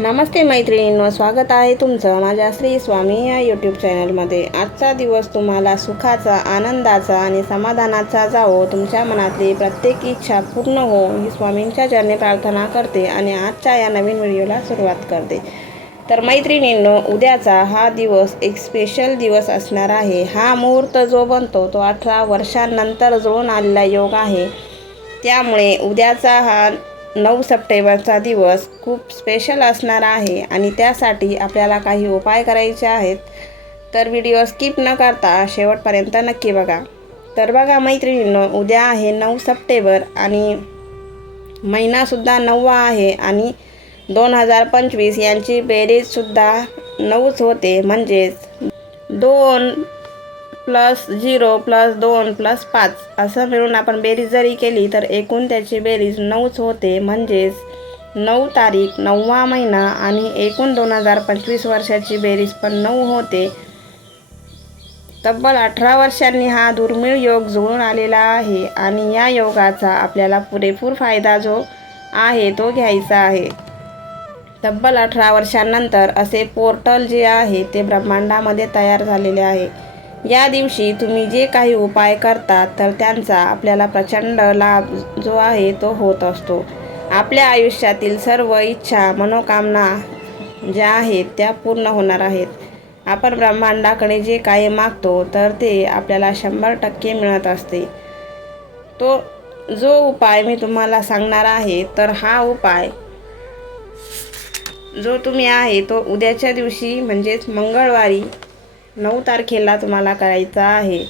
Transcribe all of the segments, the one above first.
नमस्ते मैत्रिणींनो स्वागत आहे तुमचं माझ्या श्री स्वामी या यूट्यूब चॅनलमध्ये आजचा दिवस तुम्हाला सुखाचा आनंदाचा आणि समाधानाचा जावो. तुमच्या मनातली प्रत्येक इच्छा पूर्ण हो ही स्वामींच्या चरणी प्रार्थना करते आणि आजच्या या नवीन व्हिडिओला सुरुवात करते. तर मैत्रिणींनो उद्याचा हा दिवस एक स्पेशल दिवस असणार आहे. हा मुहूर्त जो बनतो तो अठरा वर्षांनंतर जुळून आलेला योग आहे. त्यामुळे उद्याचा हा नऊ सप्टेंबरचा दिवस खूप स्पेशल असणार आहे आणि त्यासाठी आपल्याला काही उपाय करायचे आहेत. तर व्हिडिओ स्किप न करता शेवटपर्यंत नक्की बघा. तर बघा मैत्रिणींनो उद्या आहे नऊ सप्टेंबर आणि महिनासुद्धा नववा आहे आणि दोन हजार पंचवीस यांची बेरीजसुद्धा नऊच होते. म्हणजेच दोन प्लस झिरो प्लस दोन प्लस पाच असं मिळून आपण बेरीज जरी केली तर एकूण त्याची बेरीज नऊच होते. म्हणजेच नऊ तारीख नववा महिना आणि एकूण दोन हजार पंचवीस वर्षाची बेरीज पण नऊ होते. तब्बल अठरा वर्षांनी हा दुर्मिळ योग जुळून आलेला आहे आणि या योगाचा आपल्याला पुरेपूर फायदा जो आहे तो घ्यायचा आहे. तब्बल अठरा वर्षांनंतर असे पोर्टल जे आहे ते ब्रह्मांडामध्ये तयार झालेले आहे. या दिवशी तुम्ही जे काही उपाय करता तर त्यांचा आपल्याला प्रचंड लाभ जो आहे तो होत असतो. आपल्या आयुष्यातील सर्व इच्छा मनोकामना ज्या आहेत त्या पूर्ण होणार आहेत. आपण ब्रह्मांडाकडे जे काही मागतो तर ते आपल्याला शंभर टक्के मिळत असते. तो जो उपाय मी तुम्हाला सांगणार आहे तर हा उपाय जो तुम्ही आहे तो उद्याच्या दिवशी म्हणजेच मंगळवारी नऊ तारखेला तुम्हाला करायचा आहे.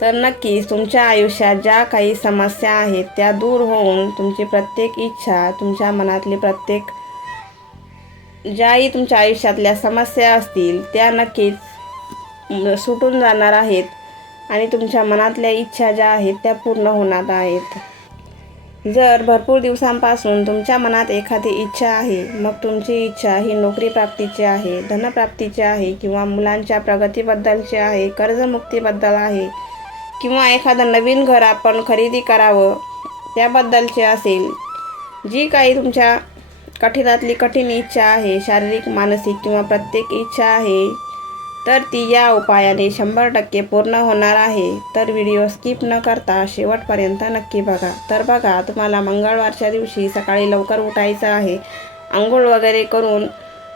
तर नक्कीच तुमच्या आयुष्यात ज्या काही समस्या आहेत त्या दूर होऊन तुमची प्रत्येक इच्छा तुमच्या मनातली प्रत्येक ज्याही तुमच्या आयुष्यातल्या समस्या असतील त्या नक्कीच सुटून जाणार आहेत. आणि तुमच्या मनातल्या इच्छा ज्या आहेत त्या पूर्ण होणार आहेत. जर भरपूर दिवसांपासून तुमच्या मनात एखादी इच्छा आहे मग तुमची इच्छा ही नोकरी प्राप्तीची आहे धनप्राप्तीची आहे किंवा मुलांच्या प्रगतीबद्दलची आहे कर्जमुक्तीबद्दल आहे किंवा एखादं नवीन घर आपण खरेदी करावं त्याबद्दलचे असेल जी काही तुमच्या कठीणातली कठीण इच्छा आहे शारीरिक मानसिक किंवा प्रत्येक इच्छा आहे तर ती या उपायाने शंभर टक्के पूर्ण होणार आहे. तर व्हिडिओ स्किप न करता शेवटपर्यंत नक्की बघा. तर बघा तुम्हाला मंगळवारच्या दिवशी सकाळी लवकर उठायचं आहे. आंघोळ वगैरे करून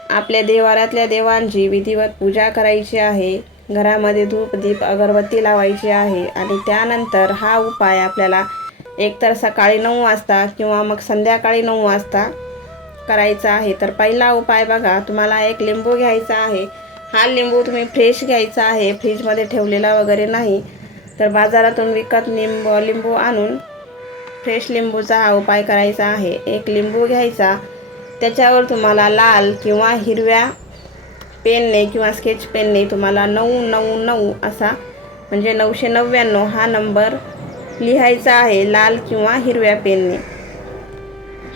आपल्या देवाऱ्यातल्या देवांची विधिवत पूजा करायची आहे. घरामध्ये धूप दीप अगरबत्ती लावायची आहे. आणि त्यानंतर हा उपाय आपल्याला एकतर सकाळी नऊ वाजता किंवा मग संध्याकाळी नऊ वाजता करायचा आहे. तर पहिला उपाय बघा तुम्हाला एक लिंबू घ्यायचा आहे. हा लिंबू तुम्ही फ्रेश घ्यायचा आहे. फ्रीजमध्ये ठेवलेला वगैरे नाही. तर बाजारातून विकत निंब लिंबू आणून फ्रेश लिंबूचा हा उपाय करायचा आहे. एक लिंबू घ्यायचा. त्याच्यावर तुम्हाला लाल किंवा हिरव्या पेनने किंवा स्केच पेनने तुम्हाला नऊ नऊ नऊ असा म्हणजे नऊशे नव्याण्णव हा नंबर लिहायचा आहे लाल किंवा हिरव्या पेनने.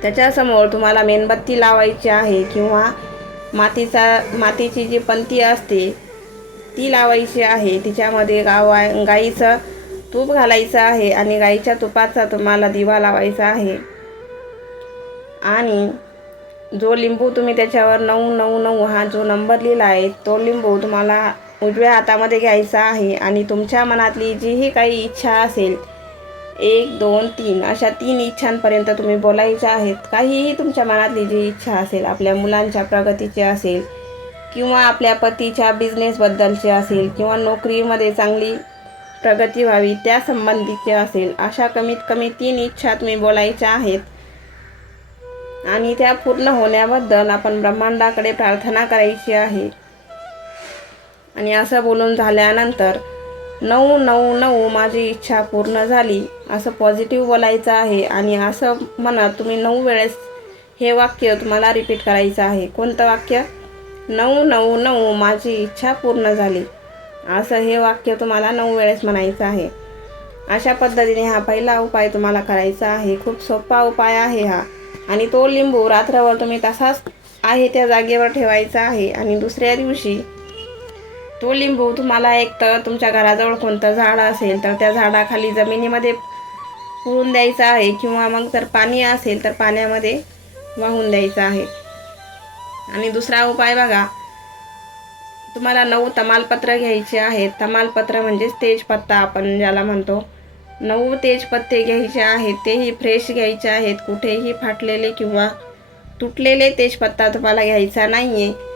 त्याच्यासमोर तुम्हाला मेणबत्ती लावायची आहे किंवा मातीचा मातीची जी पंती असते ती लावायची आहे. तिच्यामध्ये गावा गाईचं तूप घालायचं आहे आणि गाईच्या तुपाचा तुम्हाला दिवा लावायचा आहे. आणि जो लिंबू तुम्ही त्याच्यावर नऊ नऊ नऊ हा जो नंबर लिहिला आहे तो लिंबू तुम्हाला उजव्या हातामध्ये घ्यायचा आहे आणि तुमच्या मनातली जीही काही इच्छा असेल एक दोन तीन अशा तीन इच्छांपर्यंत तुम्ही बोलायच्या आहेत. काहीही तुमच्या मनातली जी इच्छा असेल आपल्या मुलांच्या प्रगतीची असेल किंवा आपल्या पतीच्या बिझनेसबद्दलची असेल किंवा नोकरीमध्ये चांगली प्रगती व्हावी त्या संबंधीची असेल अशा कमीत कमी तीन इच्छा तुम्ही बोलायच्या आहेत. आणि त्या पूर्ण होण्याबद्दल आपण ब्रह्मांडाकडे प्रार्थना करायची आहे. आणि असं बोलून झाल्यानंतर नऊ नऊ नऊ माझी इच्छा पूर्ण झाली. असं पॉझिटिव्ह बोलायचं आहे आणि असं म्हणा तुम्ही नऊ वेळेस हे वाक्य तुम्हाला रिपीट करायचं आहे. कोणतं वाक्य? नऊ नऊ नऊ माझी इच्छा पूर्ण झाली. असं हे वाक्य तुम्हाला नऊ वेळेस म्हणायचं आहे. अशा पद्धतीने हा पहिला उपाय तुम्हाला करायचा आहे. खूप सोपा उपाय आहे हा. आणि तो लिंबू रात्रभर तुम्ही तसाच आहे त्या जागेवर ठेवायचा आहे. आणि दुसऱ्या दिवशी तो लिंबू तुम्हाला एक तर तुमच्या घराजवळ कोणतं झाड असेल तर त्या झाडाखाली जमिनीमध्ये पुरून द्यायचा आहे किंवा मग जर पाणी असेल तर पाण्यामध्ये वाहून द्यायचं आहे. आणि दुसरा उपाय बघा तुम्हाला नऊ तमालपत्र घ्यायचे आहेत. तमालपत्र म्हणजेच तेजपत्ता आपण ज्याला म्हणतो. नऊ तेजपत्ते घ्यायचे आहेत तेही फ्रेश घ्यायचे आहेत. कुठेही फाटलेले किंवा तुटलेले तेजपत्ता तुम्हाला घ्यायचा नाही आहे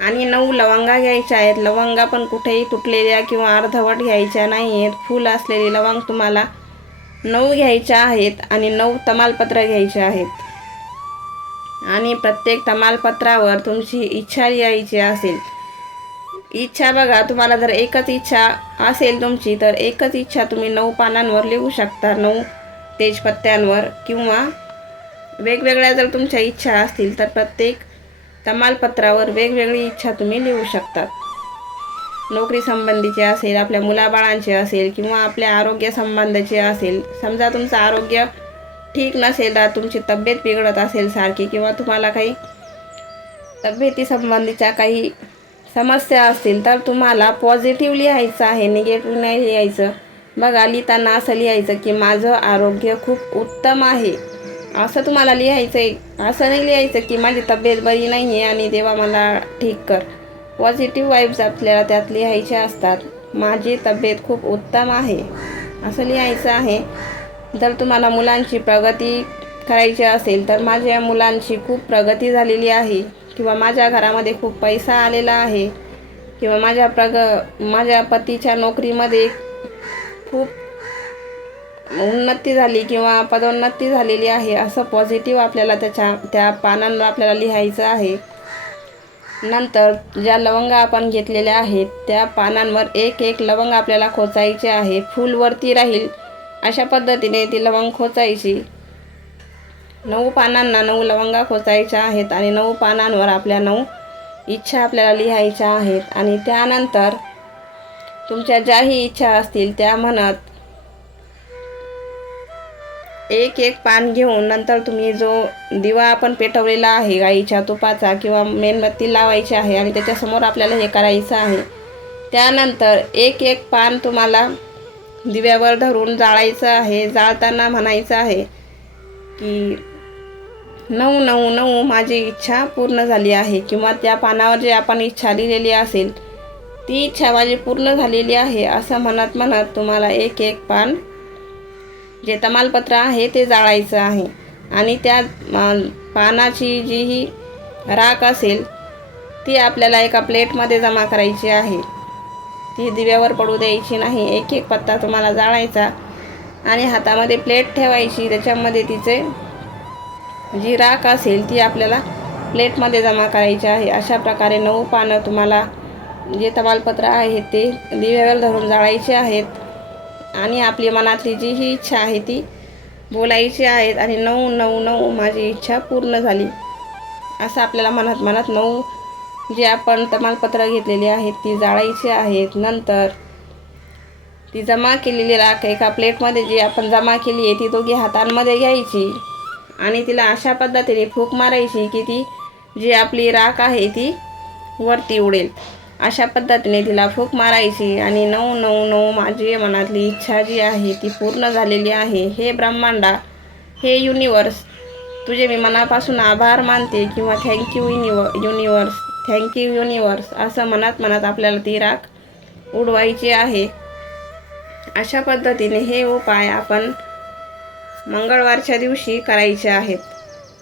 आणि नऊ लवंगा घ्यायच्या आहेत. लवंगा पण कुठेही तुटलेल्या किंवा अर्धवट घ्यायच्या नाही आहेत. फुल असलेली लवंग तुम्हाला नऊ घ्यायच्या आहेत आणि नऊ तमालपत्र घ्यायचे आहेत. आणि प्रत्येक तमालपत्रावर तुमची इच्छा लिहायची असेल. इच्छा बघा तुम्हाला जर एकच इच्छा असेल तुमची तर एकच इच्छा तुम्ही नऊ पानांवर लिहू शकता. नऊ तेजपत्त्यांवर किंवा वेगवेगळ्या जर तुमच्या इच्छा असतील तर प्रत्येक तमालपत्रावर वेगवेगळी इच्छा तुम्ही लिहू शकतात. नोकरी संबंधीचे असेल आपल्या मुलाबाळांची असेल किंवा आपल्या आरोग्य असेल. समजा तुमचं आरोग्य ठीक नसेल तर तुमची तब्येत बिघडत असेल सारखी किंवा तुम्हाला काही तब्येती संबंधीच्या काही समस्या असतील तर तुम्हाला पॉझिटिव्ह लिहायचं आहे निगेटिव्ह नाही लिहायचं. बघा लिहिताना असं लिहायचं की माझं आरोग्य खूप उत्तम आहे. असं तुम्हाला लिहायचं आहे असं नाही लिहायचं की माझी तब्येत बरी नाही आहे आणि देवा मला ठीक कर. पॉझिटिव्ह वाईब्स आपल्याला त्यात लिहायच्या असतात. माझी तब्येत खूप उत्तम आहे. असं लिहायचं आहे. जर तुम्हाला मुलांची प्रगती करायची असेल तर माझ्या मुलांची खूप प्रगती झालेली आहे. किंवा माझ्या घरामध्ये खूप पैसा आलेला आहे. किंवा माझ्या प्रग माझ्या पतीच्या नोकरीमध्ये खूप उन्नती झाली किंवा पदोन्नती झालेली आहे असं पॉझिटिव्ह आपल्याला त्याच्या त्या पानांवर आपल्याला लिहायचं आहे. नंतर ज्या लवंगा आपण घेतलेल्या आहेत त्या पानांवर एक एक लवंग आपल्याला खोचायचे आहे. फूल वरती राहील अशा पद्धतीने ती लवंग खोचायची. नऊ पानांना नऊ लवंगा खोचायच्या आहेत आणि नऊ पानांवर आपल्या नऊ इच्छा आपल्याला लिहायच्या आहेत. आणि त्यानंतर तुमच्या ज्याही इच्छा असतील त्या म्हणत एक एक पान घेऊन नंतर तुम्ही जो दिवा आपण पेटवलेला आहे गाईच्या तुपाचा किंवा मेणबत्ती लावायची आहे आणि त्याच्यासमोर आपल्याला हे करायचं आहे त्यानंतर एक एक पान तुम्हाला दिव्यावर धरून जाळायचं आहे जाळताना म्हणायचं आहे की नऊ नऊ नऊ माझी इच्छा पूर्ण झाली आहे किंवा त्या पानावर जे आपण इच्छा लिहिलेली असेल ती इच्छा माझी पूर्ण झालेली आहे असं म्हणत म्हणत तुम्हाला एक एक पान जे तमालपत्र आहे ते जाळायचं आहे. आणि त्या पानाची जी ही राख असेल ती आपल्याला एका प्लेटमध्ये जमा करायची आहे. ती दिव्यावर पडू द्यायची नाही. एक एक पत्ता तुम्हाला जाळायचा आणि हातामध्ये प्लेट ठेवायची. त्याच्यामध्ये तिचे जी राख असेल ती आपल्याला प्लेटमध्ये जमा करायची आहे. अशा प्रकारे नऊ पानं तुम्हाला जे तमालपत्र आहे ते दिव्यावर धरून जाळायचे आहेत. आणि आपली मनातली जी ही इच्छा आहे ती बोलायची आहेत आणि नऊ नऊ नऊ माझी इच्छा पूर्ण झाली. असं आपल्याला मनात मनात नऊ जे आपण तमालपत्र घेतलेली आहेत ती जाळायची आहेत. नंतर ती जमा केलेली राख एका प्लेटमध्ये जी आपण जमा केली आहे ती दोघी हातांमध्ये घ्यायची आणि तिला अशा पद्धतीने फूक मारायची की ती जी आपली राख आहे ती वरती उडेल. अशा पद्धतीने तिला फूक मारायची आणि नऊ नऊ नऊ माझी मनातली इच्छा जी आहे ती पूर्ण झालेली आहे. हे ब्रह्मांडा हे युनिवर्स तुझे मी मनापासून आभार मानते किंवा थँक्यू युनिव युनिवर्स थँक्यू युनिवर्स असं मनात मनात आपल्याला ती राख उडवायची आहे. अशा पद्धतीने हे उपाय आपण मंगळवारच्या दिवशी करायचे आहेत.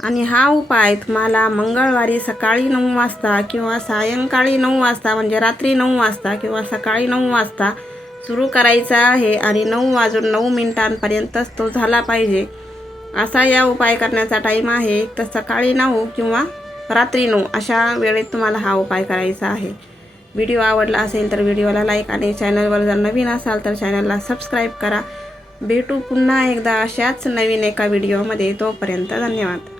आणि हा उपाय तुम्हाला मंगळवारी सकाळी नऊ वाजता किंवा सायंकाळी नऊ वाजता म्हणजे रात्री नऊ वाजता किंवा सकाळी नऊ वाजता सुरू करायचा आहे आणि नऊ वाजून नऊ मिनिटांपर्यंतच तो झाला पाहिजे. असा या उपाय करण्याचा टाईम आहे. तर सकाळी नऊ किंवा रात्री नऊ अशा वेळेत तुम्हाला हा उपाय करायचा आहे. व्हिडिओ आवडला असेल तर व्हिडिओला लाईक आणि चॅनलवर जर नवीन असाल तर चॅनलला सबस्क्राईब करा. भेटू पुन्हा एकदा अशाच नवीन एका व्हिडिओमध्ये तोपर्यंत धन्यवाद.